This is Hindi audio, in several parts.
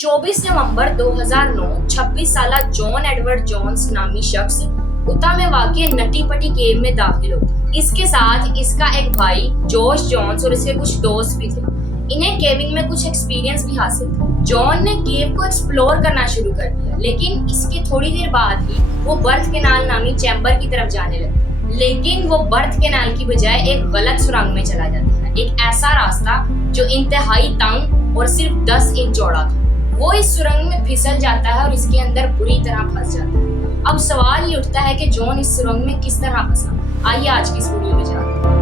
24 नवंबर 2009 26 साला जॉन एडवर्ड जोन्स नामी शख्स उता में वाक़ नटी पटी केव में दाखिल होता। इसके साथ इसका एक भाई जोश जोन्स और इसके कुछ दोस्त भी थे। इन्हें केविंग में कुछ एक्सपीरियंस भी हासिल था। जॉन ने केव को एक्सप्लोर करना शुरू कर दिया, लेकिन इसके थोड़ी देर बाद ही वो बर्थ कैनाल नामी चैम्बर की तरफ जाने लगा। लेकिन वो बर्थ कैनाल की बजाय एक गलत सुरंग में चला जाता है, एक ऐसा रास्ता जो इंतहाई तंग और सिर्फ 10 इंच चौड़ा था। वो इस सुरंग में फिसल जाता है और इसके अंदर बुरी तरह फंस जाता है। अब सवाल ये उठता है कि जॉन इस सुरंग में किस तरह फंसा। आइए आज की इस वीडियो में जानते हैं।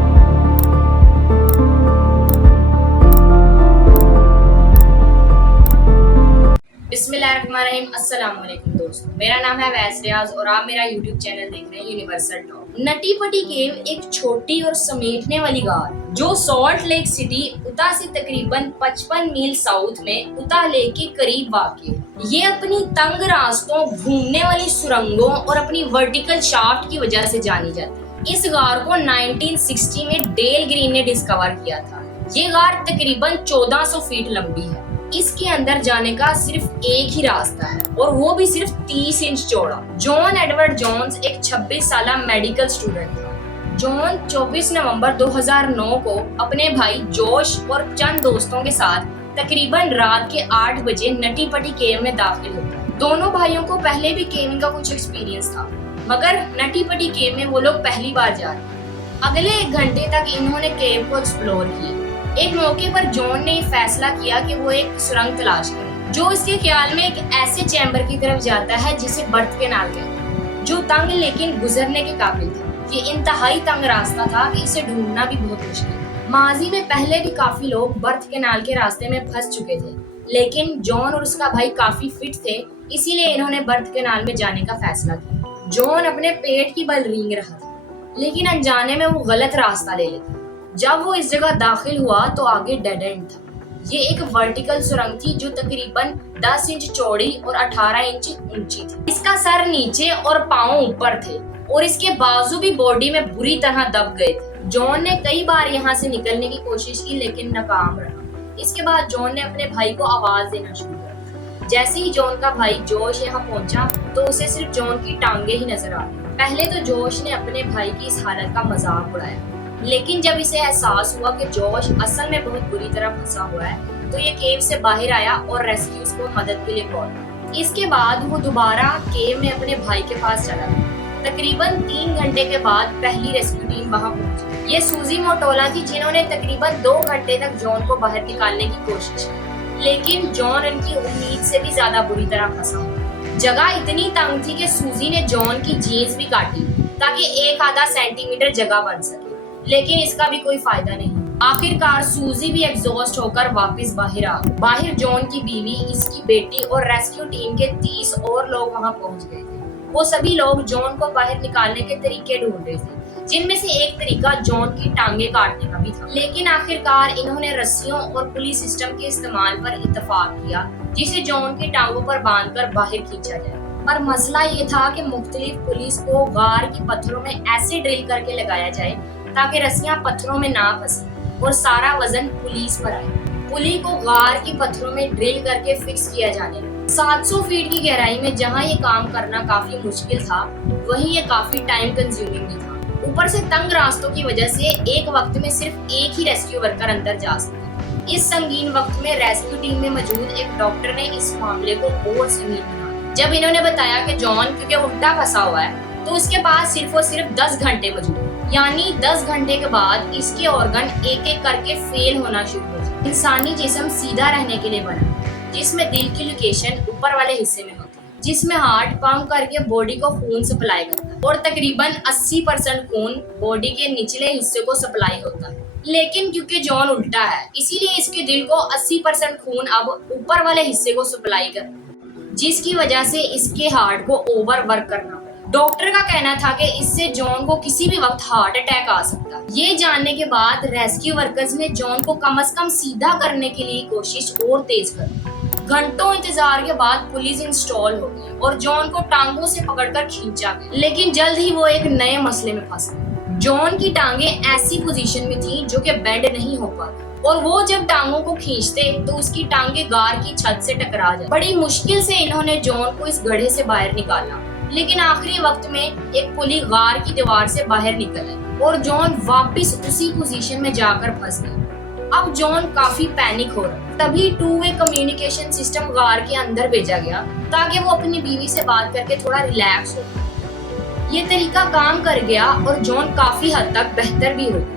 बिस्मिल्लाहिर्रहमानिर्रहीम। अस्सलाम वालेकुम दोस्तों, मेरा नाम है वैस रियाज और आप मेरा यूट्यूब चैनल देख रहे हैं यूनिवर्सल टॉक। नटी पटी केव एक छोटी और समेटने वाली गार जो सॉल्ट लेक सिटी उता से तकरीबन 55 मील साउथ में उता लेक के करीब वाक़ है। ये अपनी तंग रास्तों, घूमने वाली सुरंगों और अपनी वर्टिकल शाफ्ट की वजह से जानी जाती है। इस गार को 1960 में डेल ग्रीन ने डिस्कवर किया था। ये गार तकरीबन 1400 फीट लंबी है। इसके अंदर जाने का सिर्फ एक ही रास्ता है और वो भी सिर्फ 30 इंच चौड़ा। जॉन एडवर्ड जोन्स एक 26 साला मेडिकल स्टूडेंट था। जॉन 24 नवंबर 2009 को अपने भाई जोश और चंद दोस्तों के साथ तकरीबन रात के 8 बजे नटी पटी केव में दाखिल होता है। दोनों भाइयों को पहले भी केविंग का कुछ एक्सपीरियंस था, मगर नटी पटी केव में वो लोग पहली बार जा रहे। अगले 1 घंटे तक इन्होंने केव को एक्सप्लोर किया। एक मौके पर जॉन ने फैसला किया कि वो एक सुरंग तलाश करे जो इसके ख्याल में एक ऐसे चैम्बर की तरफ जाता है जिसे बर्थ कैनाल कहते हैं, जो तंग लेकिन गुजरने के काबिल था। ये इंतहाई तंग रास्ता था कि इसे ढूंढना भी बहुत मुश्किल। माजी में पहले भी काफी लोग बर्थ कैनाल के रास्ते में फंस चुके थे, लेकिन जॉन और उसका भाई काफी फिट थे, इसीलिए इन्होंने बर्थ कैनाल में जाने का फैसला किया। जॉन अपने पेट की बल रेंग रहा था, लेकिन अनजाने में वो गलत रास्ता ले लेता। जब वो इस जगह दाखिल हुआ तो आगे डेड एंड था। ये एक वर्टिकल सुरंग थी जो तकरीबन 10 इंच चौड़ी और 18 इंच ऊंची थी। इसका सर नीचे और पांव ऊपर थे और इसके बाजू भी बॉडी में बुरी तरह दब गए थे। जॉन ने कई बार यहाँ से निकलने की कोशिश की, लेकिन नाकाम रहा। इसके बाद जॉन ने अपने भाई को आवाज देना शुरू कर। जैसे ही जॉन का भाई जोश यहाँ पहुंचा तो उसे सिर्फ जॉन की टांगे ही नजर आ रही। पहले तो जोश ने अपने भाई की इस हालत का मजाक उड़ाया, लेकिन जब इसे एहसास हुआ कि जोश असल में बहुत बुरी तरह फंसा हुआ है, तो ये केव से बाहर आया और रेस्क्यूज को मदद के लिए कॉल किया। इसके बाद वो दोबारा केव में अपने भाई के पास चला गया। तकरीबन 3 घंटे के बाद पहली रेस्क्यू टीम वहां पहुंची। ये सूजी मोटोला थी, जिन्होंने तकरीबन 2 घंटे तक जॉन को बाहर निकालने की कोशिश की, लेकिन जॉन उनकी उम्मीद से भी ज्यादा बुरी तरह फंसा। जगह इतनी तंग थी कि सूजी ने जॉन की जीन्स भी काटी ताकि 1 आधा सेंटीमीटर जगह बन सके, लेकिन इसका भी कोई फायदा नहीं। आखिरकार सूजी भी एग्जॉस्ट होकर वापस बाहर आ गई। बाहर जॉन की बीवी, इसकी बेटी और रेस्क्यू टीम के 30 और लोग वहां पहुंच गए थे। वो सभी लोग जॉन को बाहर निकालने के तरीके ढूंढ रहे थे, जिनमें से एक तरीका जॉन की टांगे काटने का भी था। लेकिन आखिरकार इन्होंने रस्सियों और पुली सिस्टम के इस्तेमाल पर इत्तेफाक किया, जिसे जॉन की टांगों पर बांधकर बाहर खींचा जाए। पर मसला ये था कि मुख्तलिफ पुलिस को गार के पत्थरों में ऐसे ड्रिल करके लगाया जाए ताकि रस्सियां पत्थरों में ना फंसे और सारा वजन पुलिस पर आए। पुली को गार के पत्थरों में ड्रिल करके फिक्स किया जाने लगा। 700 फीट की गहराई में जहां ये काम करना काफी मुश्किल था, वहीं ये काफी टाइम कंज्यूमिंग भी था। ऊपर से तंग रास्तों की वजह से एक वक्त में सिर्फ एक ही रेस्क्यू वर्कर अंदर जा सकता। इस संगीन वक्त में रेस्क्यू टीम में मौजूद एक डॉक्टर ने इस मामले को और संगीन बना। जब इन्होंने बताया कि जॉन क्योंकि उल्टा फंसा हुआ है, तो उसके पास सिर्फ और सिर्फ 10 घंटे मौजूद, यानी 10 घंटे के बाद इसके ऑर्गन एक एक करके फेल होना शुरू हो जाए। इंसानी जिस्म सीधा रहने के लिए बना, जिसमें दिल की लोकेशन ऊपर वाले हिस्से में होती है, जिसमें हार्ट पंप करके बॉडी को खून सप्लाई करता है और तकरीबन 80% खून बॉडी के निचले हिस्से को सप्लाई होता है। लेकिन क्योंकि जॉन उल्टा है, इसीलिए इसके दिल को 80% खून अब ऊपर वाले हिस्से को सप्लाई करता है, जिसकी वजह से इसके हार्ट को ओवर वर्क करना। डॉक्टर का कहना था कि इससे जॉन को किसी भी वक्त हार्ट अटैक आ सकता है। ये जानने के बाद रेस्क्यू वर्कर्स ने जॉन को कम से कम सीधा करने के लिए कोशिश और तेज कर दी। घंटों इंतजार के बाद पुलिस इंस्टॉल हो गई और जॉन को टांगों से पकड़कर खींचा गया, लेकिन जल्द ही वो एक नए मसले में फंस गया। जॉन की टांगे ऐसी पोजीशन में थी जो कि बेंड नहीं हो पाती। और वो जब टांगों को खींचते तो उसकी टांगे गार की छत से टकरा जाती। बड़ी मुश्किल से इन्होंने जॉन को इस गड्ढे से बाहर निकाला, लेकिन आखिरी वक्त में एक पुली गार की दीवार से बाहर निकल आई और जॉन वापस उसी पोजीशन में जाकर फंस गया। अब जॉन काफी पैनिक हो रहा। तभी टू वे कम्युनिकेशन सिस्टम गार के अंदर भेजा गया ताकि वो अपनी बीवी से बात करके थोड़ा रिलैक्स हो। ये तरीका काम कर गया और जॉन काफी हद तक बेहतर भी हो गया।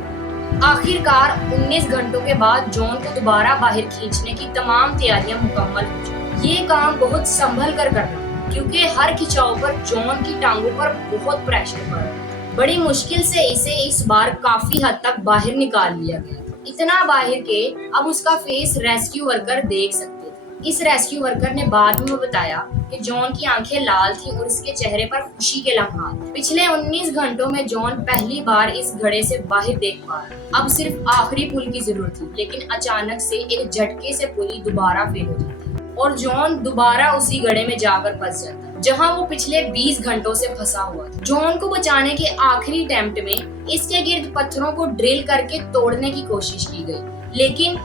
आखिरकार 19 घंटों के बाद जॉन को दोबारा बाहर खींचने की तमाम तैयारियां मुकम्मल हो चुकी। ये काम बहुत संभल कर करना, क्योंकि हर खिंचाव पर जॉन की टांगों पर बहुत प्रेशर पड़ा। बड़ी मुश्किल से इसे इस बार काफी हद तक बाहर निकाल लिया गया, इतना बाहर के अब उसका फेस रेस्क्यू वर्कर देख सकते थे। इस रेस्क्यू वर्कर ने बाद में बताया कि जॉन की आंखें लाल थी और उसके चेहरे पर खुशी के लम्हात। पिछले 19 घंटों में जॉन पहली बार इस घड़े से बाहर देख पा रहा। अब सिर्फ आखिरी पुल की जरूरत थी, लेकिन अचानक से एक झटके से पुली दोबारा फेल हो जाती और जॉन दोबारा उसी घड़े में जाकर फंस जाता जहां वो पिछले 20 घंटों से फंसा हुआ था। जॉन को बचाने के आखिरी अटेम्प्ट में इसके गिर्द पत्थरों को ड्रिल करके तोड़ने की कोशिश की गई, लेकिन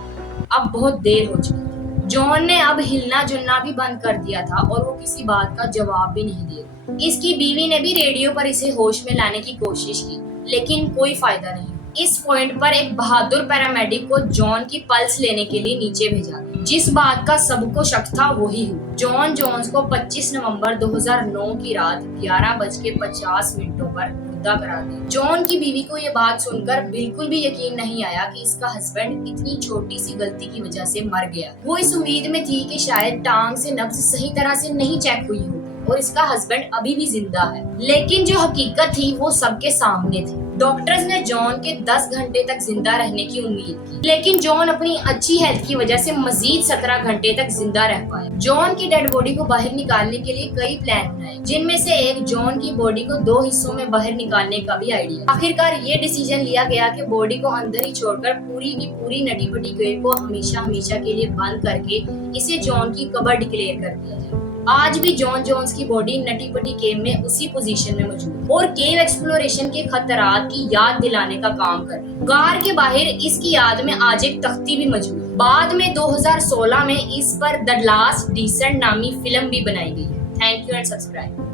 अब बहुत देर हो चुकी। जॉन ने अब हिलना जुलना भी बंद कर दिया था और वो किसी बात का जवाब भी नहीं दे रहा। इसकी बीवी ने भी रेडियो पर इसे होश में लाने की कोशिश की, लेकिन कोई फायदा नहीं। इस पॉइंट पर एक बहादुर पैरामेडिक को जॉन की पल्स लेने के लिए नीचे भेजा गया। जिस बात का सबको शक था वही हुआ। जॉन जोन्स को 25 नवंबर 2009 की रात 11:50 पर मुर्दा करा दिया। जॉन की बीवी को ये बात सुनकर बिल्कुल भी यकीन नहीं आया कि इसका हस्बैंड इतनी छोटी सी गलती की वजह से मर गया। वो इस उम्मीद में थी कि शायद टांग से नब्ज सही तरह से नहीं चेक हुई होगी और इसका हस्बैंड अभी भी जिंदा है, लेकिन जो हकीकत थी वो सबके सामने थी। डॉक्टर्स ने जॉन के 10 घंटे तक जिंदा रहने की उम्मीद की, लेकिन जॉन अपनी अच्छी हेल्थ की वजह से मजीद 17 घंटे तक जिंदा रह पाया। जॉन की डेड बॉडी को बाहर निकालने के लिए कई प्लान बनाए, जिनमें से एक जॉन की बॉडी को 2 हिस्सों में बाहर निकालने का भी आइडिया। आखिरकार ये डिसीजन लिया गया कि बॉडी को अंदर ही छोड़कर पूरी की पूरी नटी पटी केव को हमेशा हमेशा के लिए बंद करके इसे जॉन की कब्र डिक्लेयर कर दिया जाए। आज भी जॉन जोन्स की बॉडी नटी पटी केव में उसी पोजीशन में मौजूद और केव एक्सप्लोरेशन के खतरात की याद दिलाने का काम कर रही है। गार के बाहर इसकी याद में आज एक तख्ती भी मौजूद है। बाद में 2016 में इस पर द लास्ट डिसेंट नामी फिल्म भी बनाई गई है। Thank you and subscribe.